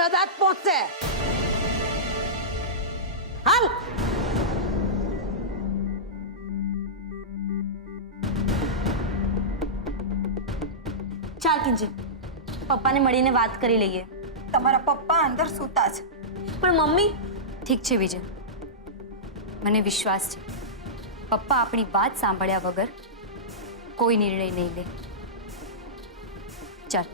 હદ પહોંચશે. હાલ. ચાલ કિંજલ, પપ્પાને મળીને વાત કરી લઈએ. તમારા પપ્પા અંદર સૂતા છે. પણ મમ્મી, ઠીક છે વિજય, મને વિશ્વાસ છે પપ્પા આપણી વાત સાંભળ્યા વગર કોઈ નિર્ણય નહીં લે. ચાલ.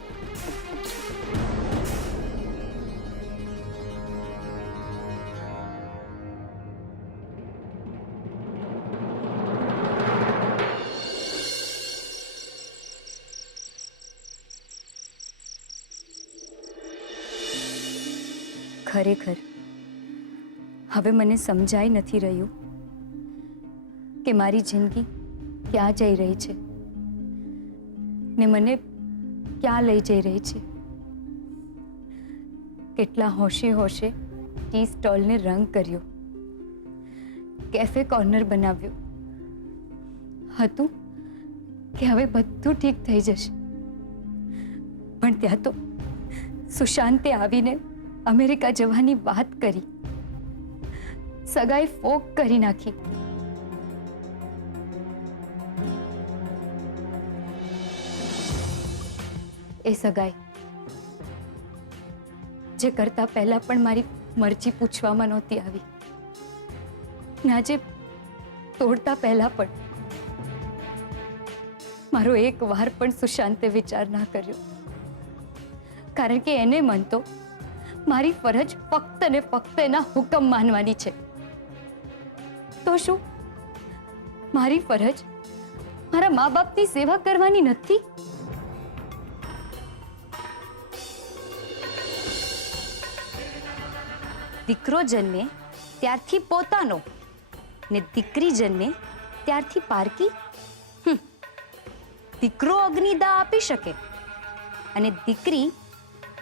ખરેખર હવે મને સમજાઈ નથી રહ્યું કે મારી જિંદગી ક્યાં જઈ રહી છે ને મને ક્યાં લઈ જઈ રહી છે. કેટલા હોશે હોશે ટી સ્ટોલને રંગ કર્યો, કેફે કોર્નર બનાવ્યો. હતું કે હવે બધું ઠીક થઈ જશે, પણ ત્યાં તો સુશાંતે આવીને અમેરિકા જવાની વાત કરી, સગાઈ ફોક કરી નાખી. એ સગાઈ જે કરતા પહેલા પણ મારી મરજી પૂછવામાં નહોતી આવી, ના જે તોડતા પહેલા પણ મારો એક વાર પણ સુશાંતે વિચાર ના કર્યો, કારણ કે એને મન તો મારી ફરજ ફક્ત ને ફક્ત એના હુકમ માનવાની છે. તો શું મારી ફરજ મારા મા બાપની સેવા કરવાની નથી? દીકરો જન્મે ત્યારથી પોતાનો ને દીકરી જન્મે ત્યારથી પારકી. દીકરો અગ્નિદા આપી શકે અને દીકરી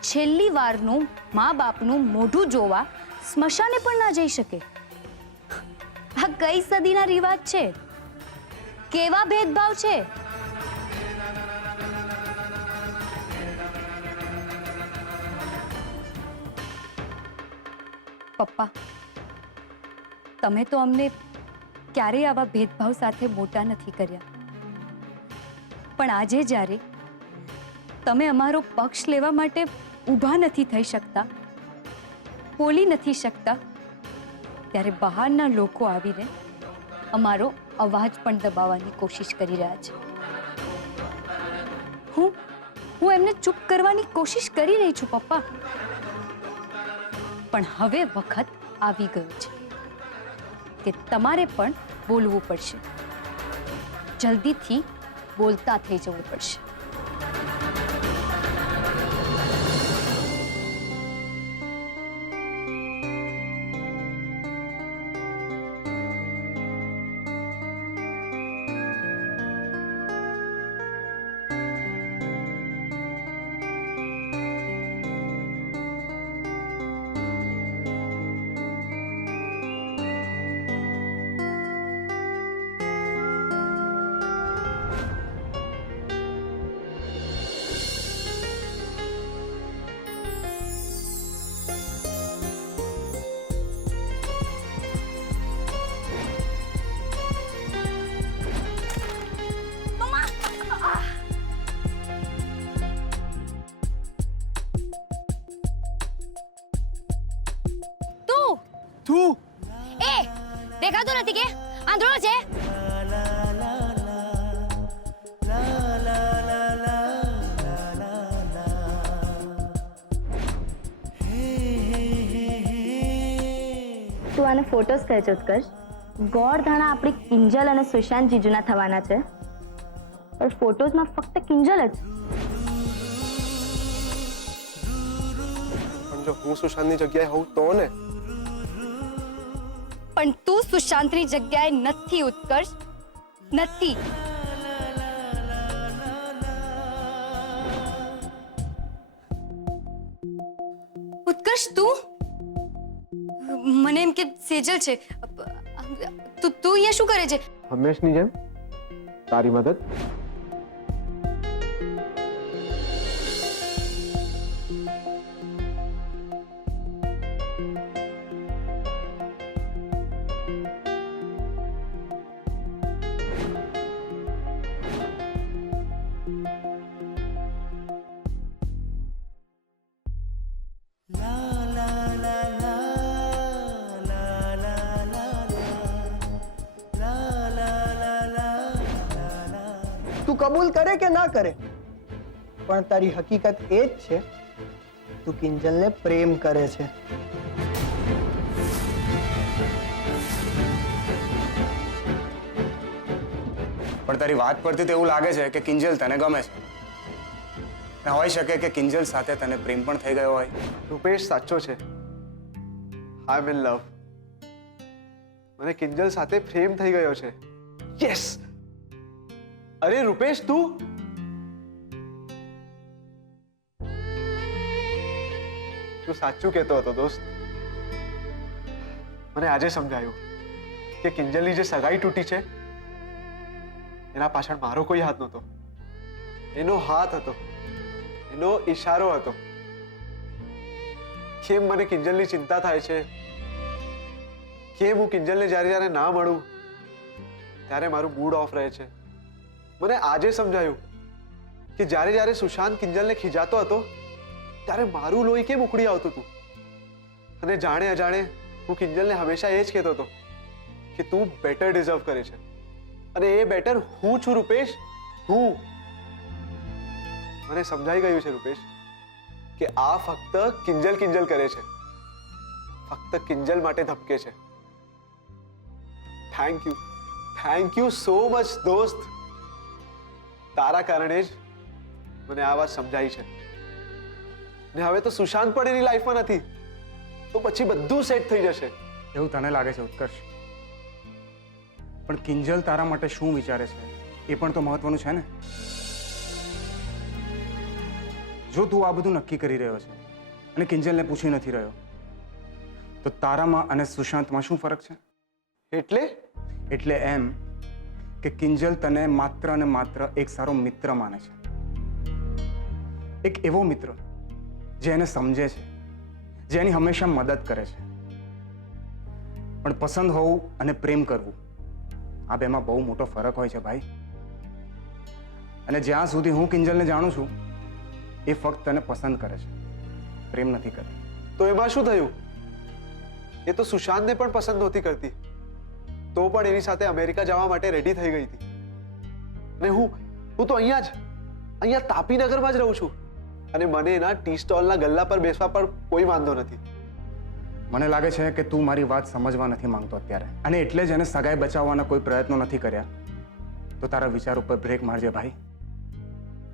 છેલ્લી વારનું મા બાપનું મોઢું જોવા સ્મશાને પણ ના જઈ શકે. આ કઈ સદીના રિવાજ છે? કેવા ભેદભાવ છે? પપ્પા, તમે તો અમને ક્યારેય આવા ભેદભાવ સાથે મોટા નથી કર્યા, પણ આજે જ્યારે તમે અમારો પક્ષ લેવા માટે ઊભા નથી થઈ શકતા, બોલી નથી શકતા, ત્યારે બહારના લોકો આવીને અમારો અવાજ પણ દબાવવાની કોશિશ કરી રહ્યા છે. હું એમને ચૂપ કરવાની કોશિશ કરી રહી છું પપ્પા, પણ હવે વખત આવી ગયો છે કે તમારે પણ બોલવું પડશે. જલ્દીથી બોલતા થઈ જવું પડશે. તું એ દેખાતો નથી કે આંધળો છે? તું આને ફોટોસ કહે છે ઉત્કર્ષ. ગોળધાણા આપણી કિંજલ અને સુશાંત જીજુના થવાના છે, પણ ફોટોઝમાં ફક્ત કિંજલ જ. પણ જો હું સુશાંતની જગ્યાએ હોઉં તો ને. પણ તું સુશાંતની જગ્યાએ નથી ઉત્કર્ષ, નથી. ઉત્કર્ષ તું મને એમ કે સેજલ છે, તું અહીંયા શું કરે છે? હંમેશની જેમ તારી મદદ. કબૂલ કરે કે ના કરે, પણ તારી હકીકત એ જ છે, તું કિંજલને પ્રેમ કરે છે. પણ તારી વાત પરથી તો એવું લાગે છે કે કિંજલ તને ગમે છે. ને હોઈ શકે કે કિંજલ સાથે તને પ્રેમ પણ થઈ ગયો હોય. રૂપેશ સાચો છે. આઈ એમ ઇન લવ. મને કિંજલ સાથે પ્રેમ થઈ ગયો છે. યસ. અરે રૂપેશ, તું સાચું કહેતો હતો દોસ્ત. મને આજે સમજાયું કે કિંજલની જે સગાઈ તૂટી છે એના પાછળ મારો કોઈ હાથ નહોતો. એનો હાથ હતો, એનો ઈશારો હતો. કેમ મને કિંજલની ચિંતા થાય છે, કેમ હું કિંજલને જ્યારે જ્યારે ના મળું ત્યારે મારું મૂડ ઓફ રહે છે. મને આજે સમજાયું કે જ્યારે જ્યારે સુશાંત કિંજલને ખીજાતો હતો ત્યારે મારું લોહી કેમ ઉકળી આવતું હતું. અને જાણે અજાણે હું કિંજલને હંમેશા એ જ કહેતો હતો કે તું બેટર ડિઝર્વ કરે છે, અને એ બેટર હું છું રૂપેશ, હું. મને સમજાઈ ગયું છે રૂપેશ કે આ ફક્ત કિંજલ કિંજલ કરે છે, ફક્ત કિંજલ માટે ધબકે છે. થેન્ક યુ સો મચ દોસ્ત. તારા કારણે જ મને આ વાત સમજાઈ છે. ને હવે તો સુશાંત પણ એની લાઈફમાં નથી, તો પછી બધું સેટ થઈ જશે. એવું તને લાગે છે ઉત્કર્ષ, પણ કિંજલ તારા માટે શું વિચારે છે એ પણ તો મહત્વનું છે ને. જો તું આ બધું નક્કી કરી રહ્યો છે અને કિંજલને પૂછી નથી રહ્યો, તો તારામાં અને સુશાંતમાં શું ફરક છે? એટલે એમ કે કિંજલ તને માત્ર અને માત્ર એક સારો મિત્ર માને છે, એક એવો મિત્ર જે એને સમજે છે, જે એની હંમેશા મદદ કરે છે. પણ પસંદ હોવું અને પ્રેમ કરવું, આ બેમાં બહુ મોટો ફરક હોય છે ભાઈ. અને જ્યાં સુધી હું કિંજલને જાણું છું, એ ફક્ત તને પસંદ કરે છે, પ્રેમ નથી કરતી. તો એમાં શું થયું? એ તો સુશાંતને પણ પસંદ નહોતી કરતી, તો પણ એની સાથે અમેરિકા જવા માટે રેડી થઈ ગઈ હતી. અને હું તો અહીંયા તાપીનગરમાં જ રહું છું, અને મને એના ટી સ્ટોલના ગલ્લા પર બેસવા પર કોઈ વાંધો નથી. મને લાગે છે કે તું મારી વાત સમજવા નથી માંગતો અત્યારે, અને એટલે જ એને સગાઈ બચાવવાના કોઈ પ્રયત્નો નથી કર્યા. તો તારા વિચાર ઉપર બ્રેક મારજે ભાઈ.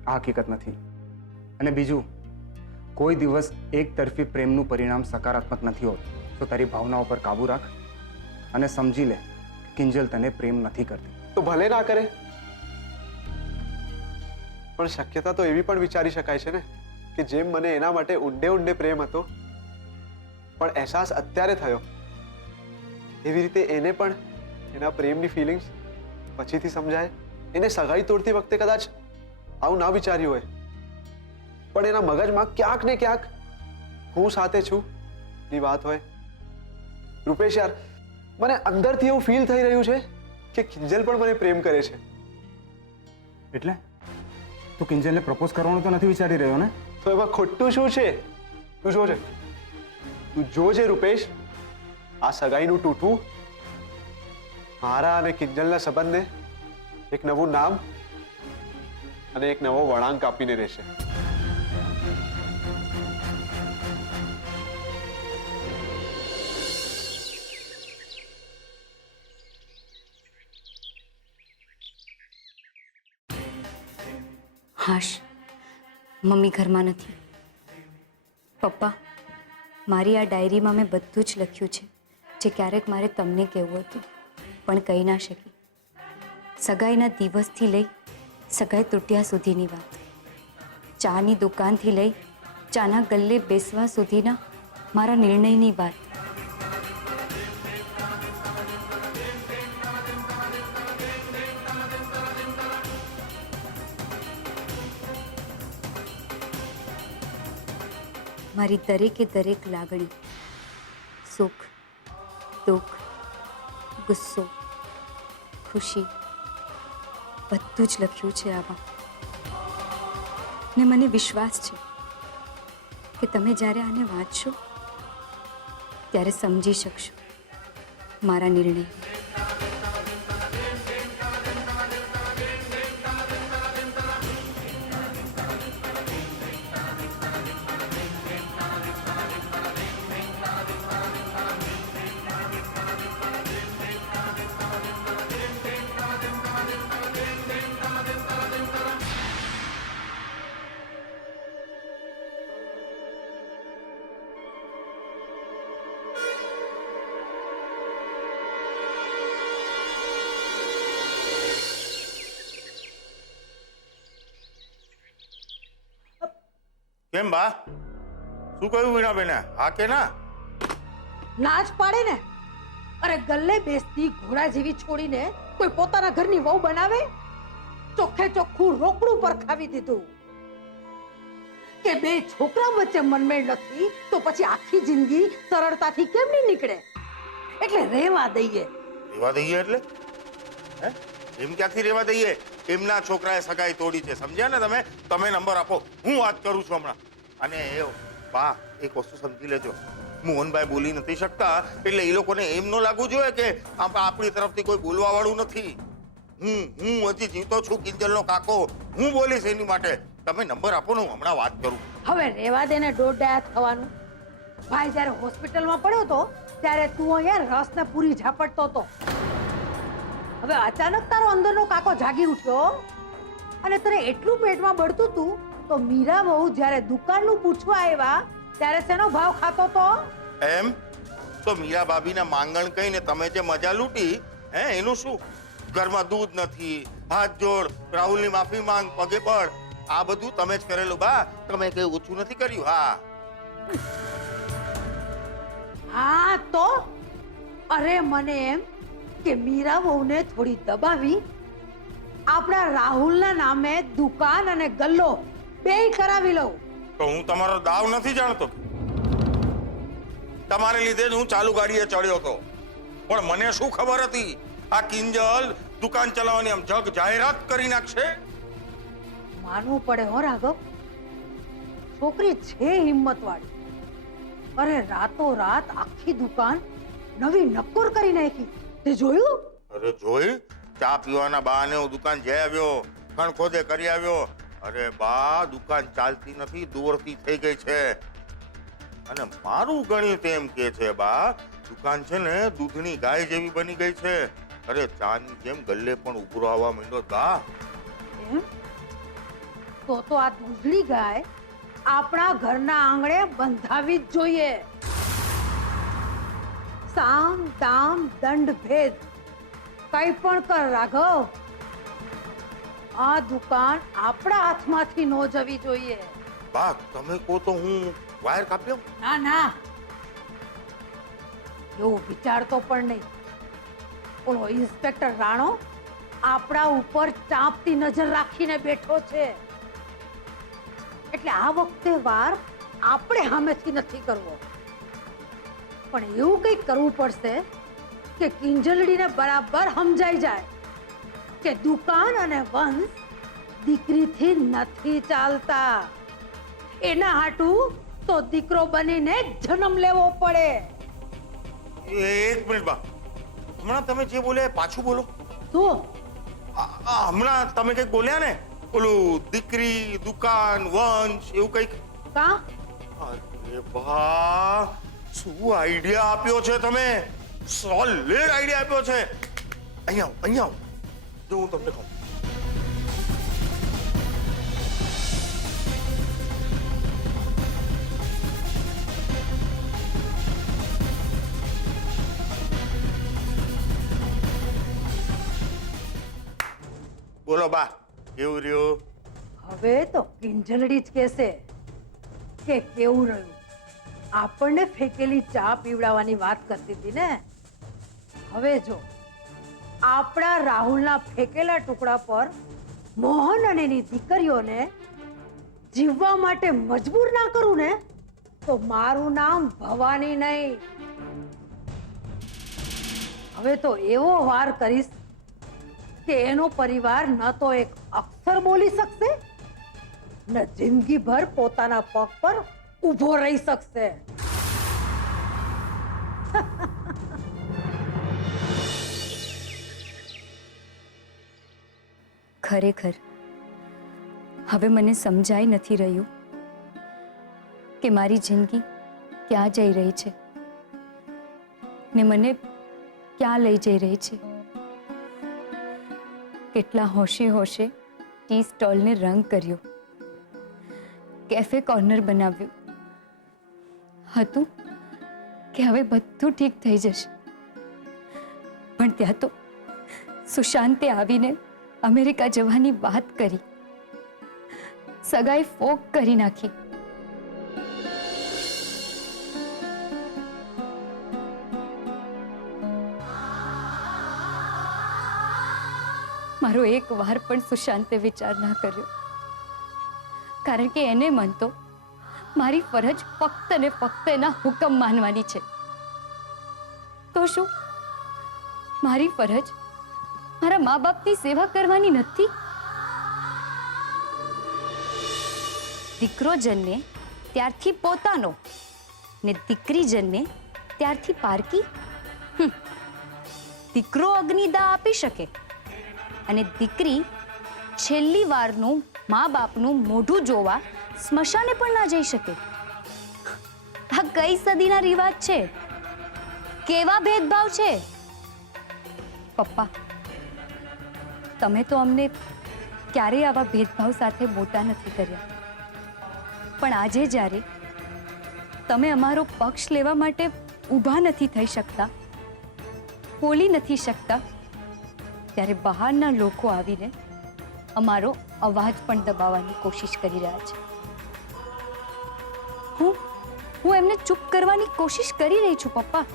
આ હકીકત નથી. અને બીજું, કોઈ દિવસ એક તરફી પ્રેમનું પરિણામ સકારાત્મક નથી હોતું. તો તારી ભાવનાઓ પર કાબુ રાખ અને સમજી લે કે કિંજલ તને પ્રેમ નથી કરતી. તો ભલે ના કરે, પણ શક્યતા તો એવી પણ વિચારી શકાય છે ને કે જેમ મને એના માટે ઊંડે ઊંડે પ્રેમ હતો, પણ અહેસાસ અત્યારે થયો, એવી રીતે એને પણ એના પ્રેમની ફિલિંગ્સ પછીથી સમજાય. એને સગાઈ તોડતી વખતે કદાચ આવું ના વિચાર્યું હોય, પણ એના મગજમાં ક્યાંક ને ક્યાંક હું સાથે છું ની વાત હોય. રૂપેશ યાર, મને અંદરથી એવું ફીલ થઈ રહ્યું છે કે કિંજલ પણ મને પ્રેમ કરે છે. એટલે તું કિંજલને પ્રપોઝ કરવાનું તો નથી વિચારી રહ્યો ને? તો એમાં ખોટું શું છે? તું જોજે રૂપેશ, આ સગાઈનું તૂટવું મારા અને કિંજલના સંબંધને એક નવું નામ અને એક નવો વળાંક આપીને રહેશે. હાશ, મમ્મી ઘરમાં નથી. પપ્પા, મારી આ ડાયરીમાં મેં બધું જ લખ્યું છે જે ક્યારેક મારે તમને કહેવું હતું પણ કહી ના શકી. સગાઈના દિવસથી લઈ સગાઈ તૂટ્યા સુધીની વાત, ચાની દુકાનથી લઈ ચાના ગલ્લે બેસવા સુધીના મારા નિર્ણયની વાત. મારી દરેકે દરેક લાગણી, સુખ, દુઃખ, ગુસ્સો, ખુશી, બધું જ લખ્યું છે આમાં. ને મને વિશ્વાસ છે કે તમે જ્યારે આને વાંચશો ત્યારે સમજી શકશો મારા નિર્ણય. કેમ બા? શું કહ્યું વીણાબેને? હા કે ના? ના જ પાડે ને. અરે ગલ્લે બેસતી ઘોડા જેવી છોડીને કોઈ પોતાના ઘરની વહુ બનાવે? ચોખ્ખે ચોખ્ખું રોકડું પર ખાવી દીધું કે બે છોકરા વચ્ચે મનમેળ નથી તો પછી આખી જિંદગી સરળતાથી કેમ નહીં નીકળે? એટલે રહેવા દઈએ. રેવા દઈએ એટલે? હે? એમ ક્યાંથી રેવા દઈએ? એમના છોકરાએ સગાઈ તોડી છે, સમજ્યા ને તમે? તમે નંબર આપો, હું વાત કરું છું હમણાં. અને એ બા, એક વસ્તુ સમજી લેજો, મોહનભાઈ બોલી નથી શકતા એટલે એ લોકોને એમ ન લાગવું જોઈએ કે આપણી તરફથી કોઈ બોલવા વાળું નથી. હું હજી જીવતો છું, કિંજલનો કાકો, હું બોલીશ એની માટે. તમે નંબર આપો ને, હું હમણાં વાત કરું. હવે રેવા દે ને દોઢ થવાનું. ભાઈ જ્યારે હોસ્પિટલમાં પડ્યો તો ત્યારે તું અહીંયા રસને પૂરી ઝાપટતો હતો. હવે અચાનક તારો અંદરનો કાકો જાગી ઉઠ્યો અને તને એટલું પેટમાં બળતું તું તો મીરા બહુ જ્યારે દુકાનનું પૂછવા આવ્યા ત્યારે શેનો ભાવ ખાતો તો? એમ તો મીરા ભાભીના માંગણ કહીને તમે જે મજા લૂંટી, હે, એનું શું? ઘરમાં દૂધ નથી, હાથ જોડ, રાહુલની માફી માંગ, પગે પડ, આ બધું તમે જ કરેલું બા. તમે કઈ ઓછું નથી કર્યું. હા તો અરે મને એમ કે મીરા બહુને થોડી દબાવી આપણા રાહુલના નામે દુકાન અને ગલ્લો બેય કરાવી લઉં. તો હું તમારો દાવ નથી જાણતો. તમારે લીધે જ હું ચાલુ ગાડીએ ચડ્યો હતો, પણ મને શું ખબર હતી આ કિંજલ દુકાન ચલાવવાની આમ જગ જાહેરાત કરી નાખશે. માનવું પડે હો રાઘવ, છોકરી છે હિંમત વાળી. અરે રાતો રાત આખી દુકાન નવી નક્કોર કરી નાખી. તે જોયું? અરે જોઈ, ચા પીવાના બહાને હું દુકાન જઈ આવ્યો, ખણખોદે કરી આવ્યો. અરે બા, દુકાન ચાલતી નથી, દોડતી થઈ ગઈ છે. અને મારું ગણિત એમ કે છે બા, દુકાન છે ને દૂધની ગાય જેવી બની ગઈ છે. અરે ચાની જેમ ગલ્લે પણ ઉભરો આવવા માંડ્યો. બા એમ તો આ દૂધની ગાય આપણા ઘરના આંગણે બંધાવી જ જોઈએ. સામ દામ દંડ ભેદ કઈ પણ કર રાઘવ, આ દુકાન આપણા હાથમાંથી ન જવી જોઈએ. બા, તમે કહો તો હું વાયર કાપ્યો? ના ના, એવું વિચારતો પણ નહીં. ઓલો ઇન્સ્પેક્ટર રાણો આપણા ઉપર ચાંપતી નજર રાખીને બેઠો છે, એટલે આ વખતે વાર આપણે સામેથી નથી કરવો. પણ એવું કંઈક કરવું પડશે કે કિંજલડીને બરાબર સમજાઈ જાય કે દુકાન અને વંશ દીકરીથી નથી ચાલતા. એના હાટું તો દીકરો બનીને જન્મ લેવો પડે. એક મિનિટ બા, હમણાં તમે જે બોલ્યા પાછું બોલો. શું? હમણાં તમે કઈક બોલ્યા ને, ઓલું દીકરી, દુકાન, વંશ, એવું કઈક. કા? અરે બા, શું આઈડિયા આપ્યો છે તમે! સોલિડ આઈડિયા આપ્યો છે. અહીંયા આવો, અહીંયા આવો, જો હું તમને કહું. બોલો બા, કેવું રહ્યું? હવે તો કિંજલડી જ કહેશે કે કેવું રહ્યું. આપણને ફેંકેલી ચા પીવડાવવાની વાત કરતી હતી ને. હવે જો આપણા રાહુલના ફેંકેલા ટુકડા પર મોહન અને એની દીકરીઓને જીવવા માટે મજબૂર ના કરું ને તો મારું નામ ભવાની નહીં. હવે તો એવો વાર કરીશ કે એનો પરિવાર ન તો એક અક્ષર બોલી શકશે ન જિંદગીભર પોતાના પગ પર ઊભો રહી શકશે. ખરેખર હવે મને સમજાઈ નથી રહ્યું કે મારી જિંદગી ક્યાં જઈ રહી છે ને મને ક્યાં લઈ જઈ રહી છે. કેટલા હોશે હોશે ટી સ્ટોલને રંગ કર્યો, કેફે કોર્નર બનાવ્યું. હતું કે હવે બધું ઠીક થઈ જશે, પણ ત્યાં તો સુશાંતે આવીને અમેરિકા જવાની વાત કરી, સગાઈ ફોક કરી નાખી. મારો એક વાર પણ સુશાંતે વિચાર ના કર્યો, કારણ કે એને મન તો મારી ફરજ ફક્ત ને ફક્ત એના હુકમ માનવાની છે. તો શું મારી ફરજ મારા મા બાપની સેવા કરવાની નથી? દીકરો જન્મે ત્યારથી પોતાનો ને દીકરી જન્મે ત્યારથી પારકી. દીકરો અગ્નિદા આપી શકે અને દીકરી છેલ્લી વારનું મા બાપનું મોઢું જોવા સ્મશાને પણ ના જઈ શકે. આ કઈ સદીના રિવાજ છે? કેવા ભેદભાવ છે? પપ્પા, તમે તો અમને ક્યારેય આવા ભેદભાવ સાથે મોટા નથી કર્યા, પણ આજે જ્યારે તમે અમારો પક્ષ લેવા માટે ઊભા નથી થઈ શકતા, બોલી નથી શકતા, ત્યારે બહારના લોકો આવીને અમારો અવાજ પણ દબાવવાની કોશિશ કરી રહ્યા છે. હું એમને ચૂપ કરવાની કોશિશ કરી રહી છું પપ્પા,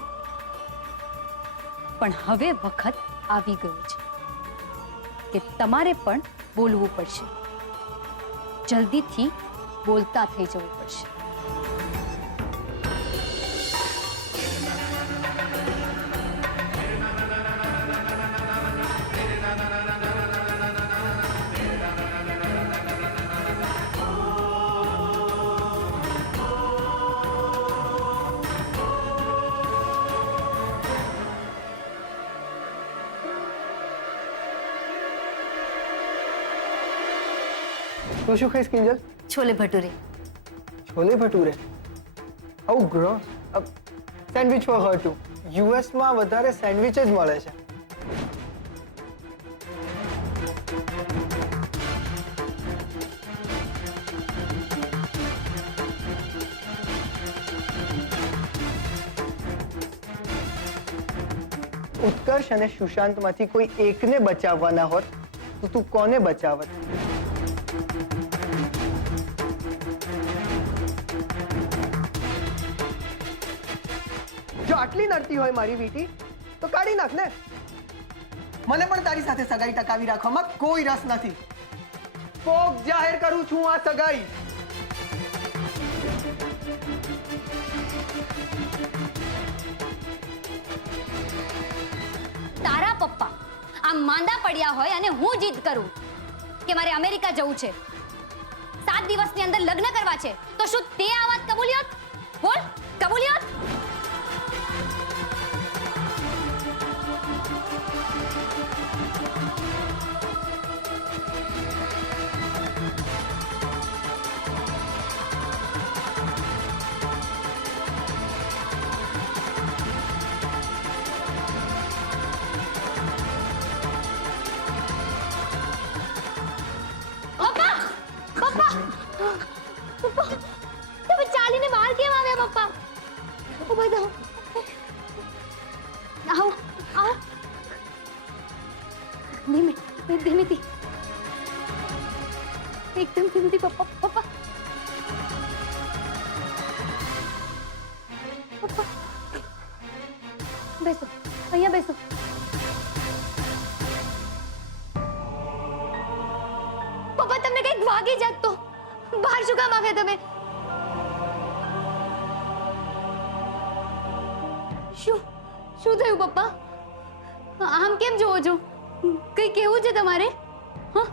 પણ હવે વખત આવી ગયો છે કે તમારે પણ બોલવું પડશે. જલ્દીથી બોલતા થઈ જવું પડશે. તું શું ખાઈશ Kinjal? Chole bhature. Chole bhature? How gross. Sandwich for her too. યુએસમાં વધારે સેન્ડવિચ જ મળે છે. ઉત્કર્ષ અને સુશાંતમાંથી કોઈ એકને બચાવવાના હોત તો તું કોને બચાવત? જો આટલી નડતી હોય મારી વીટી તો કાઢી નાખ ને. મને પણ તારી સાથે સગાઈ ટકાવી રાખવામાં કોઈ રસ નથી. કોક જાહેર કરું છું આ સગાઈ. તારા પપ્પા આમ માંદા પડ્યા હોય અને હું જીદ કરું કે મારે અમેરિકા જવું છે, 7 દિવસની અંદર લગ્ન કરવા છે, તો શું તે આ વાત કબૂલ્યોત? બોલ, કબૂલ્યોત? તમે ચાલીને બહાર કેમ આવ્યા પપ્પા? ઉભા થાઓ. આવો આવો. ધીમેથી. એકદમ ધીમેથી પપ્પા. પપ્પા બેસો, અહીંયા બેસો. પપ્પા તમને કંઈક વાગી જાત તો બહાર શું કામ આવ્યા તમે? શું થયું પપ્પા? આમ કેમ જોવો છો? કઈ કેવું છે તમારે? હા,